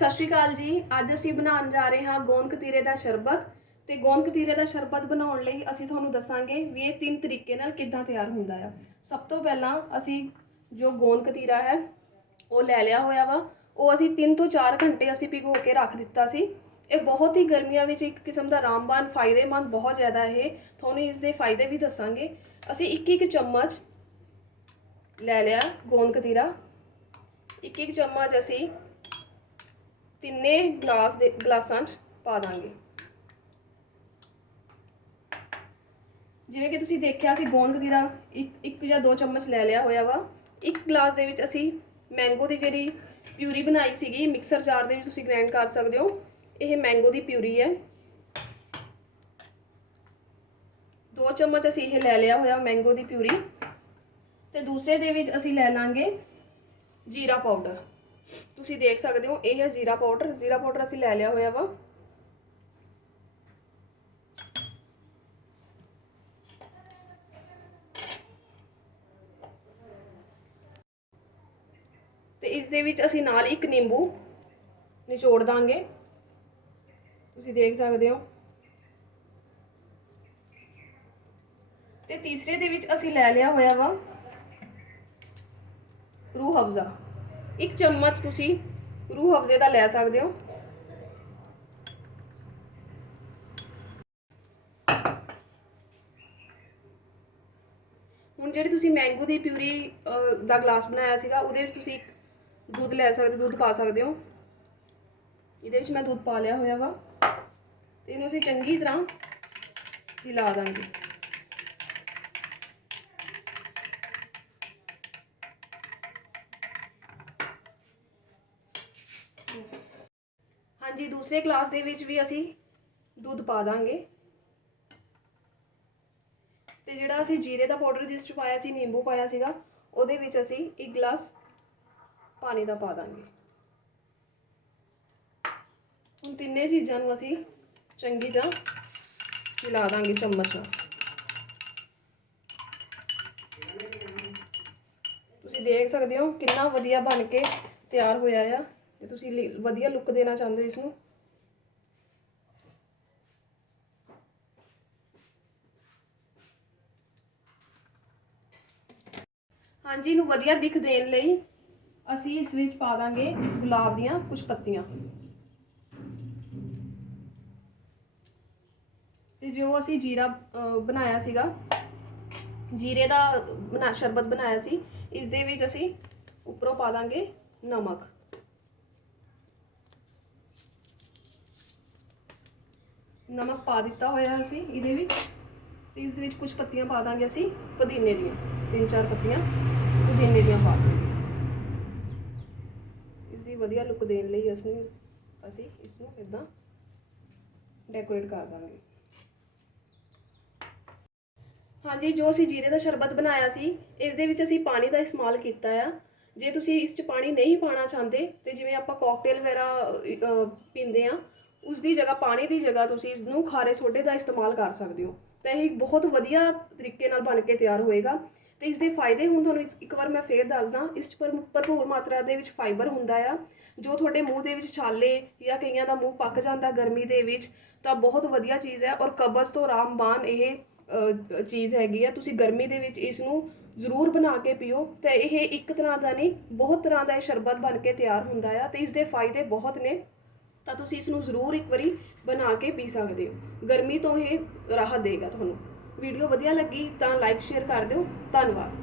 ਸਤਿ ਸ਼੍ਰੀ ਅਕਾਲ ਜੀ। ਅੱਜ ਅਸੀਂ ਬਣਾਉਣ ਜਾ ਰਹੇ ਹਾਂ ਗੋਂਦ ਕਤੀਰੇ ਦਾ ਸ਼ਰਬਤ। ਤੇ ਗੋਂਦ ਕਤੀਰੇ ਦਾ ਸ਼ਰਬਤ ਬਣਾਉਣ ਲਈ ਅਸੀਂ ਤੁਹਾਨੂੰ ਦੱਸਾਂਗੇ ਵੀ ਇਹ ਤਿੰਨ ਤਰੀਕੇ ਨਾਲ ਕਿੱਦਾਂ ਤਿਆਰ ਹੁੰਦਾ ਆ। ਸਭ ਤੋਂ ਪਹਿਲਾਂ ਅਸੀਂ ਜੋ ਗੋਂਦ ਕਤੀਰਾ ਹੈ, ਉਹ ਲੈ ਲਿਆ ਹੋਇਆ ਵਾ। ਉਹ ਅਸੀਂ 3 ਤੋਂ 4 ਘੰਟੇ ਅਸੀਂ ਭਿਗੋ ਕੇ ਰੱਖ ਦਿੱਤਾ ਸੀ। ਇਹ ਬਹੁਤ ਹੀ ਗਰਮੀਆਂ ਵਿੱਚ ਇੱਕ ਕਿਸਮ ਦਾ ਰਾਮਬਾਨ ਫਾਇਦੇਮੰਦ ਬਹੁਤ ਜ਼ਿਆਦਾ ਇਹ। ਤੁਹਾਨੂੰ ਇਸ ਦੇ ਫਾਇਦੇ ਵੀ ਦੱਸਾਂਗੇ। ਅਸੀਂ ਇੱਕ ਇੱਕ ਚਮਚ ਲੈ ਲਿਆ ਗੋਂਦ ਕਤੀਰਾ। ਇੱਕ ਇੱਕ ਚਮਚ ਅਸੀਂ ਤਿੰਨੇ ਗਲਾਸ ਦੇ ਗਲਾਸਾਂ 'ਚ ਪਾ ਦਾਂਗੇ। ਜਿਵੇਂ ਕਿ ਤੁਸੀਂ ਦੇਖਿਆ ਸੀ, ਗੋਂਦ ਕਤੀਰਾ ਇੱਕ ਇੱਕ ਜਾਂ ਦੋ ਚਮਚ ਲੈ ਲਿਆ ਹੋਇਆ ਵਾ। ਇੱਕ ਗਲਾਸ ਦੇ ਵਿੱਚ ਅਸੀਂ ਮੈਂਗੋ ਦੀ ਜਿਹੜੀ ਪਿਊਰੀ ਬਣਾਈ ਸੀਗੀ, ਮਿਕਸਰ ਜਾਰ ਦੇ ਵਿੱਚ ਤੁਸੀਂ ਗ੍ਰਾਈਂਡ ਕਰ ਸਕਦੇ ਹੋ। ਇਹ ਮੈਂਗੋ ਦੀ ਪਿਊਰੀ ਹੈ। ਦੋ ਚਮਚ ਅਸੀਂ ਇਹ ਲੈ ਲਿਆ ਹੋਇਆ ਮੈਂਗੋ ਦੀ ਪਿਊਰੀ। ਤੇ ਦੂਸਰੇ ਦੇ ਵਿੱਚ ਅਸੀਂ ਲੈ ਲਾਂਗੇ ਜੀਰਾ ਪਾਊਡਰ। ਤੁਸੀਂ ਦੇਖ ਸਕਦੇ ਹੋ, ਇਹ ਹੈ ਜ਼ੀਰਾ ਪਾਊਡਰ। ਜ਼ੀਰਾ ਪਾਊਡਰ ਅਸੀਂ ਲੈ ਲਿਆ ਹੋਇਆ ਵਾ। ਤੇ ਇਸ ਦੇ ਵਿੱਚ ਅਸੀਂ ਨਾਲ ਇੱਕ ਨਿੰਬੂ ਨਿਚੋੜ ਦਾਂਗੇ। ਤੁਸੀਂ ਦੇਖ ਸਕਦੇ ਹੋ। ਤੇ ਤੀਸਰੇ ਦੇ ਵਿੱਚ ਅਸੀਂ ਲੈ ਲਿਆ ਹੋਇਆ ਵਾ ਰੂਹ ਅਫਜ਼ਾ। ਇੱਕ ਚਮਚ ਤੁਸੀਂ ਰੂਹ ਅਫਜ਼ੇ ਦਾ ਲੈ ਸਕਦੇ ਹੋ। ਹੁਣ ਜਿਹੜੀ ਤੁਸੀਂ ਮੈਂਗੋ ਦੀ ਪਿਊਰੀ ਦਾ ਗਲਾਸ ਬਣਾਇਆ ਸੀਗਾ, ਉਹਦੇ ਵਿੱਚ ਤੁਸੀਂ ਇੱਕ ਦੁੱਧ ਲੈ ਸਕਦੇ, ਦੁੱਧ ਪਾ ਸਕਦੇ ਹੋ। ਇਹਦੇ ਵਿੱਚ ਮੈਂ ਦੁੱਧ ਪਾ ਲਿਆ ਹੋਇਆ ਵਾ। ਤੇ ਇਹਨੂੰ ਅਸੀਂ ਚੰਗੀ ਤਰ੍ਹਾਂ ਹਿਲਾ ਦਾਂਗੇ। ਜੀ, ਦੂਸਰੇ ਗਲਾਸ ਦੇ ਵਿੱਚ ਵੀ ਅਸੀਂ ਦੁੱਧ ਪਾ ਦਾਂਗੇ। ਤੇ ਜਿਹੜਾ ਅਸੀਂ ਜੀਰੇ ਦਾ ਪਾਊਡਰ ਜਿਸ ਚ ਪਾਇਆ ਸੀ, ਨਿੰਬੂ ਪਾਇਆ ਸੀਗਾ, ਉਹਦੇ ਵਿੱਚ ਅਸੀਂ ਇੱਕ ਗਲਾਸ ਪਾਣੀ ਦਾ ਪਾ ਦਾਂਗੇ। ਹੁਣ ਤਿੰਨੇ ਚੀਜ਼ਾਂ ਨੂੰ ਅਸੀਂ ਚੰਗੀ ਤਰ੍ਹਾਂ ਮਿਲਾ ਦਾਂਗੇ ਚਮਚ ਨਾਲ। ਤੁਸੀਂ ਦੇਖ ਸਕਦੇ ਹੋ ਕਿੰਨਾ ਵਧੀਆ ਬਣ ਕੇ ਤਿਆਰ ਹੋਇਆ ਆ। ਤੇ ਤੁਸੀਂ ਲੀ- ਵਧੀਆ ਲੁੱਕ ਦੇਣਾ ਚਾਹੁੰਦੇ ਹੋ ਇਸ ਨੂੰ ਹਾਂਜੀ, ਇਹਨੂੰ ਵਧੀਆ ਦਿਖ ਦੇਣ ਲਈ ਅਸੀਂ ਇਸ ਵਿੱਚ ਪਾ ਦਾਂਗੇ ਗੁਲਾਬ ਦੀਆਂ ਕੁਝ ਪੱਤੀਆਂ। ਤੇ ਜੋ ਅਸੀਂ ਜੀਰਾ ਬਣਾਇਆ ਸੀਗਾ, ਜੀਰੇ ਦਾ ਬਣਾ ਸ਼ਰਬਤ ਬਣਾਇਆ ਸੀ ਇਸ ਦੇ ਵਿੱਚ ਅਸੀਂ ਉੱਪਰੋਂ ਪਾ ਦਾਂਗੇ ਨਮਕ। ਨਮਕ ਪਾ ਦਿੱਤਾ ਹੋਇਆ ਅਸੀਂ ਇਹਦੇ ਵਿੱਚ। ਤੇ ਇਸ ਵਿੱਚ ਕੁਝ ਪੱਤੀਆਂ ਪਾ ਦਾਂਗੇ ਅਸੀਂ, ਪੁਦੀਨੇ ਦੀਆਂ, ਤਿੰਨ ਚਾਰ ਪੱਤੀਆਂ ਪੁਦੀਨੇ ਦੀਆਂ ਪਾ ਦਾਂਗੇ। ਇਸ ਦੀ ਵਧੀਆ ਲੁੱਕ ਦੇਣ ਲਈ ਅਸੀਂ ਅਸੀਂ ਇਸ ਨੂੰ ਇਦਾਂ ਡੈਕੋਰੇਟ ਕਰ ਦਾਂਗੇ। ਹਾਂਜੀ, ਜੋ ਅਸੀਂ ਜੀਰੇ ਦਾ ਸ਼ਰਬਤ ਬਣਾਇਆ ਸੀ, ਇਸ ਦੇ ਵਿੱਚ ਅਸੀਂ ਪਾਣੀ ਦਾ ਇਸਤੇਮਾਲ ਕੀਤਾ ਆ। ਜੇ ਤੁਸੀਂ ਇਸ 'ਚ ਪਾਣੀ ਨਹੀਂ ਪਾਣਾ ਚਾਹੁੰਦੇ, ਤੇ ਜਿਵੇਂ ਆਪਾਂ ਕਾਕਟੇਲ ਵਗੈਰਾ ਪੀਂਦੇ ਆ ਉਸ ਦੀ ਜਗ੍ਹਾ, ਪਾਣੀ ਦੀ ਜਗ੍ਹਾ ਤੁਸੀਂ ਇਸ ਨੂੰ ਖਾਰੇ ਸੋਡੇ ਦਾ ਇਸਤੇਮਾਲ ਕਰ ਸਕਦੇ ਹੋ। ਤਾਂ ਇਹ ਬਹੁਤ ਵਧੀਆ ਤਰੀਕੇ ਨਾਲ ਬਣ ਕੇ ਤਿਆਰ ਹੋਏਗਾ। ਤੇ ਇਸ ਦੇ ਫਾਇਦੇ ਹੁਣ ਤੁਹਾਨੂੰ ਇੱਕ- ਵਾਰ ਮੈਂ ਫੇਰ ਦੱਸਦਾ। ਇਸ 'ਚ ਭਰ- ਭਰਪੂਰ ਮਾਤਰਾ ਦੇ ਵਿੱਚ ਫਾਈਬਰ ਹੁੰਦਾ ਆ। ਜੋ ਤੁਹਾਡੇ ਮੂੰਹ ਦੇ ਵਿੱਚ ਛਾਲੇ ਜਾਂ ਕਈਆਂ ਦਾ ਮੂੰਹ ਪੱਕ ਜਾਂਦਾ ਗਰਮੀ ਦੇ ਵਿੱਚ, ਤਾਂ ਬਹੁਤ ਵਧੀਆ ਚੀਜ਼ ਹੈ। ਔਰ ਕਬਜ਼ ਤੋਂ ਰਾਮਬਾਨ ਇਹ ਚੀਜ਼ ਹੈਗੀ ਆ। ਤੁਸੀਂ ਗਰਮੀ ਦੇ ਵਿੱਚ ਇਸ ਨੂੰ ਜ਼ਰੂਰ ਬਣਾ ਕੇ ਪੀਓ। ਤੇ ਇਹ ਇੱਕ ਤਰ੍ਹਾਂ ਦਾ ਨਹੀਂ, ਬਹੁਤ ਤਰ੍ਹਾਂ ਦਾ ਇਹ ਸ਼ਰਬਤ ਬਣ ਕੇ ਤਿਆਰ ਹੁੰਦਾ ਆ। ਤੇ ਇਸ ਦੇ ਫਾਇਦੇ ਬਹੁਤ ਨੇ। ਤਾਂ ਤੁਸੀਂ ਇਸ ਨੂੰ ਜ਼ਰੂਰ ਇੱਕ ਵਾਰੀ ਬਣਾ ਕੇ ਪੀ ਸਕਦੇ ਹੋ। ਗਰਮੀ ਤੋਂ ਇਹ ਰਾਹਤ ਦੇਗਾ ਤੁਹਾਨੂੰ। ਵੀਡੀਓ ਵਧੀਆ ਲੱਗੀ ਤਾਂ ਲਾਈਕ ਸ਼ੇਅਰ ਕਰ ਦਿਓ। ਧੰਨਵਾਦ।